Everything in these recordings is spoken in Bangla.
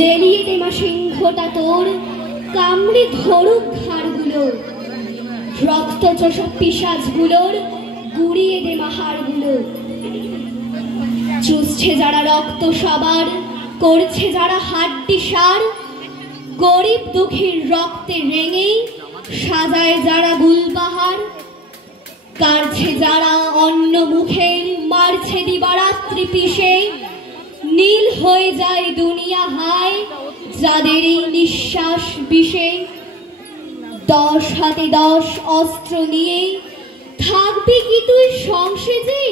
লেলিয়ে দেমা সিংহটা তোর কামড়ে ধরুক ঘাড়গুলো, রক্তচোষা পিশাচগুলোর গুড়িয়ে দেমা হাড়গুলো। চুষছে যারা রক্ত সবার, করছে যারা হাড্ডি সার, গরিব দুঃখীর রক্তে রেঙে সাজায় যারা গুলবাহার, কাড়ছে যারা অন্য মুখের, মারছে দিবারাত্রি পিষে, নীল হয়ে যায় দুনিয়া হায় যাদেরই নিঃশ্বাস বিষে। 10 হাতে 10 অস্ত্র নিয়ে থাকবি কি তুই সংসেজে?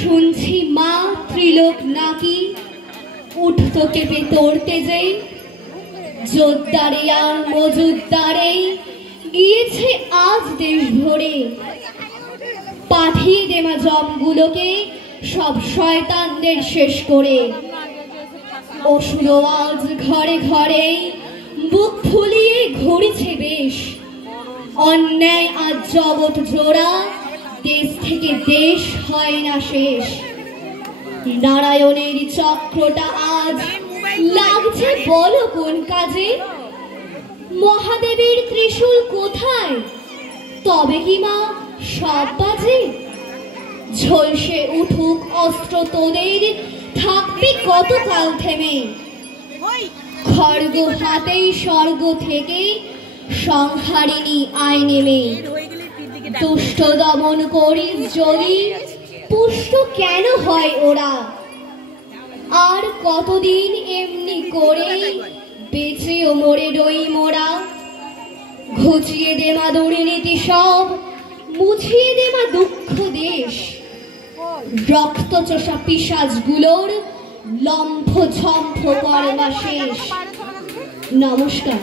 শুনছি মা ত্রিলোক নাকি উঠত কেঁপে তোর তেজে। জোরদারে আর মজুদ্দারে গিয়েছে আজ দেশ ভরে, পাঠিয়ে দেমা জমগুলোকে সব শয়তানদের শেষ করে। অসুর আজ ঘরে ঘরে বুক ফুলিয়ে ঘুরেছে বেশ, অন্যায় আজ জগৎ জোড়া, দেশ থেকে দেশ হয় না শেষ। নারায়ণের চক্রটা আজ লাগছে বলো কোন কাজে? মহাদেবের ত্রিশূল কোথায়, তবে কি মা সব বাজে? ঝলসে উঠুক অস্ত্র তোদের, থাকবে কতকাল থেমে? খড়গ হাতেই স্বর্গ থেকে সংহারিণী আয় নেমে। দুষ্ট দমন করিস যদি, পুষ্ট কেন হয় ওরা? আর কতদিন এমনি করে বেঁচেও মরে রই মোরা। ঘুচিয়ে দেমা দুর্নীতি সব, মুছিয়ে দেমা দুঃখ দেশ, রক্তচোষা পিশাচগুলোর লম্ফ ঝম্ফ করবা শেষ। নমস্কার।